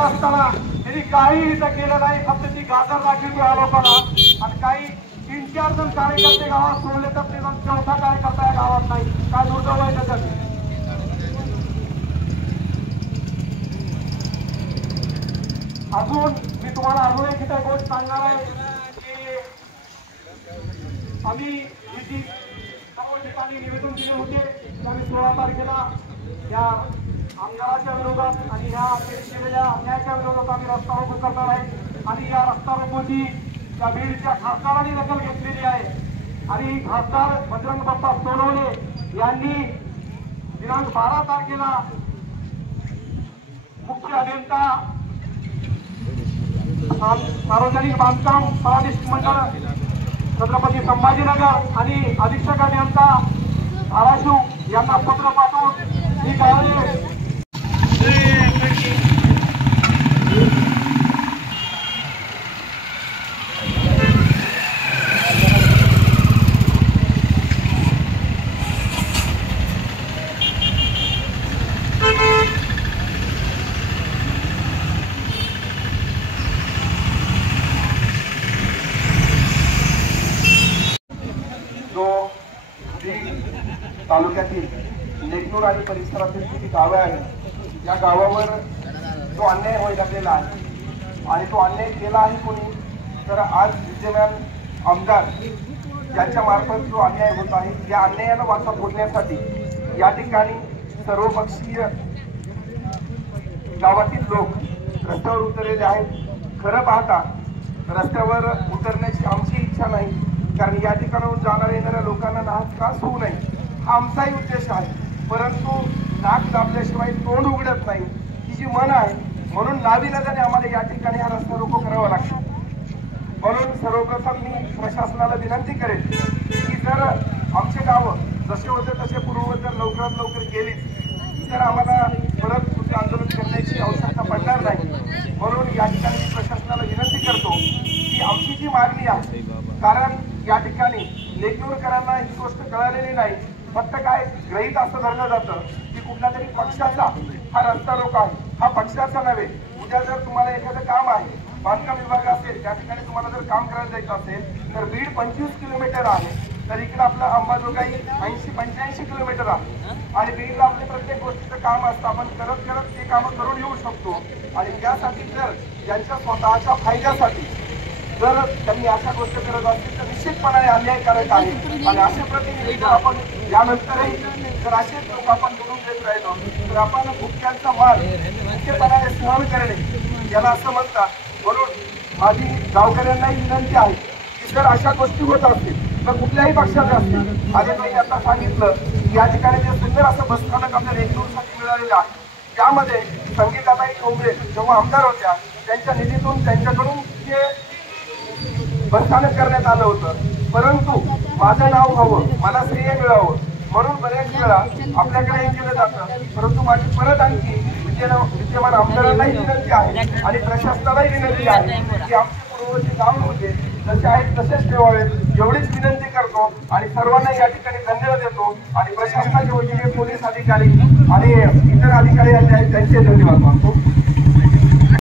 सत्ता असताना त्यांनी काही इथं केलं नाही, फक्त ती गाजर दाखवली या लोकांना. आणि काही 3-4 जण कार्यकर्ते गावात सोडले तर ते चौथा कार्यकर्ता या गावात नाही. काय दुर्दैव आहे त्याच्यात. अजून मी तुम्हाला अजून एक इथे गोष्ट सांगणार आहे की आम्ही इथे सर्व ठिकाणी निवेदन दिले होते. आम्ही 16 तारखेला या आमदाराच्या विरोधात आणि ह्या केलेल्या अन्यायाच्या विरोधात आम्ही रस्ता रोको करणार आहे. आणि या रस्ता रोकोची त्या बीडच्या खासदारांनी दखल घेतलेली आहे. आणि खासदार बजरंग बाप्पा सोनवणे यांनी दिनांक 12 तारखेला मुख्य अभियंता सार्वजनिक बांधकाम प्रादेशिक मंडळ छत्रपती संभाजीनगर आणि अधीक्षक अभियंता धाराशिव यांना पत्र पाठवून ही कार्य तालुक्यातील लेकनूर आणि परिसरातील जी गावे आहेत या गावावर जो अन्याय होत लागलेला आहे आणि तो अन्याय केला आहे कोणी तर आज विद्यमान आमदार यांच्या मार्फत जो अन्याय होत आहे या अन्यायाला वाचा फोडण्यासाठी या ठिकाणी सर्वपक्षीय गावातील लोक रस्त्यावर उतरलेले आहेत. खरं पाहता रस्त्यावर उतरण्याची आमची इच्छा नाही, कारण या ठिकाणाहून जाणाऱ्या येणाऱ्या लोकांना नाहक त्रास होऊ नये हा आमचाही उद्देश आहे. परंतु नाक दाबल्याशिवाय तोंड उघडत नाही ही जी मन आहे, म्हणून नाविलाजाने आम्हाला या ठिकाणी हा रस्ता रोको करावा लागतो. म्हणून सर्वप्रथम मी प्रशासनाला विनंती करेन की जर आमचे गाव जसे होते तसे पूर्ववत जर लवकरात लवकर केली तर आम्हाला परत दुसरे आंदोलन करण्याची आवश्यकता पडणार नाही. म्हणून या ठिकाणी मी प्रशासनाला विनंती करतो की आमची जी मागणी आहे, कारण या ठिकाणी लेकनूरकरांना ही गोष्ट कळालेली नाही, फक्त काय गृहीत असं धरलं जातं की कुठल्या तरी पक्षाचा हा रस्ता रोको आहे, हा पक्षाचा नव्हे. उद्या जर तुम्हाला एखादं काम आहे, बांधकाम विभाग असेल त्या ठिकाणी तुम्हाला जर काम करायला जायचं असेल तर बीड 25 किलोमीटर आहे, तर इकडे आपलं अंबाजोगाई 80-85 किलोमीटर आहे. आणि बीडला आपले प्रत्येक गोष्टीचं काम असतं, आपण करत करत ते कामं करून येऊ शकतो. आणि त्यासाठी जर त्यांच्या स्वतःच्या फायद्यासाठी जर त्यांनी अशा गोष्टी करत असतील तर निश्चितपणे अन्यायकारक आहे. आणि असे प्रतिनिधी जर आपण यानंतरही जर असेच लोक आपण निवडून देत राहिलो तर आपण मुख्यांचा माल मुख्यपणाने सहन करणे याला असं म्हणतात. म्हणून माझी गावकऱ्यांनाही विनंती आहे की जर अशा गोष्टी होत असतील तर कुठल्याही पक्षाचे असतील, आणि मी आता सांगितलं की या ठिकाणी जे सुंदर असं बसस्थानक आपल्याला 1 दिवसासाठी मिळालेलं आहे, त्यामध्ये संगीताताई टोंबरे जेव्हा आमदार होत्या त्यांच्या निधीतून त्यांच्याकडून जे बसस्थानक करण्यात आलं होतं. परंतु माझं नाव व्हावं, मला श्रेय मिळावं म्हणून बऱ्याच वेळा आपल्याकडे हे केलं जातं. परंतु माझी परत आणखी विद्यमान आमदारांनाही विनंती आहे आणि प्रशासनालाही विनंती आहे की आमचे पूर्वज गाव होते जसे आहेत तसेच ठेवावेत एवढीच विनंती करतो. आणि सर्वांना या ठिकाणी धन्यवाद देतो. आणि प्रशासनाचे वतीने पोलीस अधिकारी आणि इतर अधिकारी आहेत त्यांचे धन्यवाद मानतो.